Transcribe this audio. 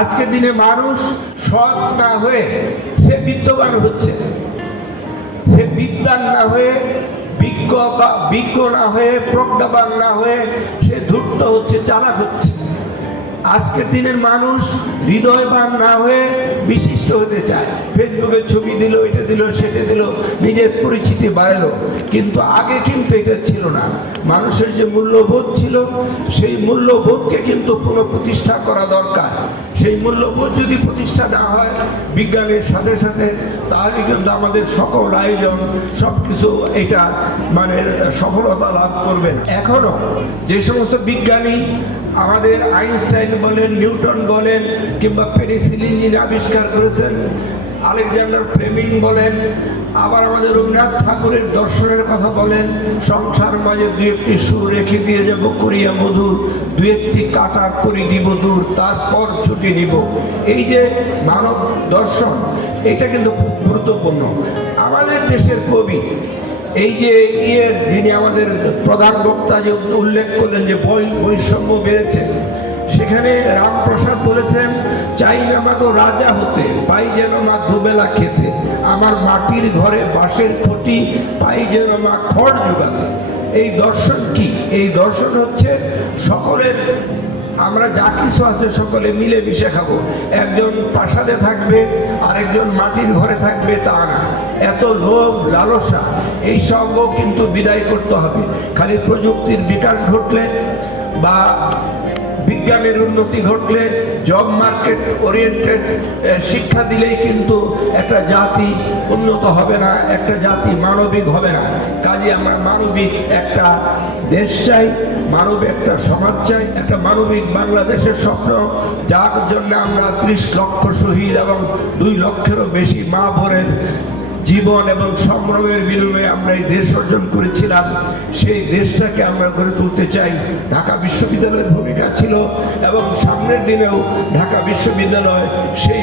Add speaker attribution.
Speaker 1: আজকের দিনে মানুষ সৎ না হয়ে সে বিদ্যমান হচ্ছে। সে বিদ্যান না হয়ে, বিজ্ঞ বা বিজ্ঞ না হয়ে, প্রজ্ঞাবান না হয়ে সে ধূর্ত হচ্ছে, চালাক হচ্ছে। আজকের দিনের মানুষ হৃদয়বান না হয়ে বিশিষ্ট হতে চায়। ফেসবুকে ছবি দিল, এটা দিল, সেটা দিল, নিজের পরিচিতি বাড়ালো। কিন্তু আগে কিন্তু এটা ছিল না। মানুষের যে মূল্যবোধ ছিল, সেই মূল্যবোধকে কিন্তু পুনঃপ্রতিষ্ঠা করা দরকার। সেই মূল্যবোধ যদি প্রতিষ্ঠা না হয় বিজ্ঞানের সাথে সাথে, তাহলে কিন্তু আমাদের সকল আয়োজন সব কিছু এটা মানে সফলতা লাভ করবে এখনও যে সমস্ত বিজ্ঞানী আমাদের আইনস্টাইন বলেন, নিউটন বলেন, কিংবা পেনিসিলিন আবিষ্কার করেছেন, আলেকজান্ডার ফ্লেমিং বলেন, আবার আমাদের রবীন্দ্রনাথ ঠাকুরের দর্শনের কথা বলেন, সংসার মাঝে দু একটি সুর রেখে দিয়ে যাব করিয়া মধুর দু একটি কাটা করি দিব দূর, তারপর ছুটি নিব। এই যে মানব দর্শন, এটা কিন্তু খুব গুরুত্বপূর্ণ। আমাদের দেশের কবি এই যে ইয়ের যিনি আমাদের প্রধান বক্তা যে উল্লেখ করলেন যে বই বৈষম্য বেড়েছে, সেখানে রামপ্রসাদ বলেছেন, চাই না তো রাজা হতে, পাই যেন মা দুবেলা খেতে। আমার মাটির ঘরে বাঁশের খুঁটি, পাই যেন মা খড় জোগাতে। এই দর্শন কি? এই দর্শন হচ্ছে সকলের, আমরা যা কিছু আছে সকলে মিলে মিশে খাব। একজন প্রাসাদে থাকবে, আরেকজন মাটির ঘরে থাকবে তা না। এত লোভ, লালসা এই সবও কিন্তু বিদায় করতে হবে। খালি প্রযুক্তির বিকাশ ঘটলে বা বিজ্ঞানের উন্নতি ঘটলে জব মার্কেট ওরিয়েন্টেড শিক্ষা দিলেই কিন্তু একটা জাতি উন্নত হবে না, একটা জাতি মানবিক হবে না। কাজে আমরা মানবিক একটা দেশ চাই মানবিক একটা সমাজ চাই, একটা মানবিক বাংলাদেশের স্বপ্ন। যার জন্য আমরা ত্রিশ লক্ষ শহীদ এবং দুই লক্ষেরও বেশি মা বোনের জীবন এবং সংগ্রামের বিনিময়ে আমরা এই দেশ অর্জন করেছিলাম। সেই দেশটাকে আমরা গড়ে তুলতে চাই। ঢাকা বিশ্ববিদ্যালয়ের ভূমিকা ছিল এবং সামনের দিনেও ঢাকা বিশ্ববিদ্যালয় সেই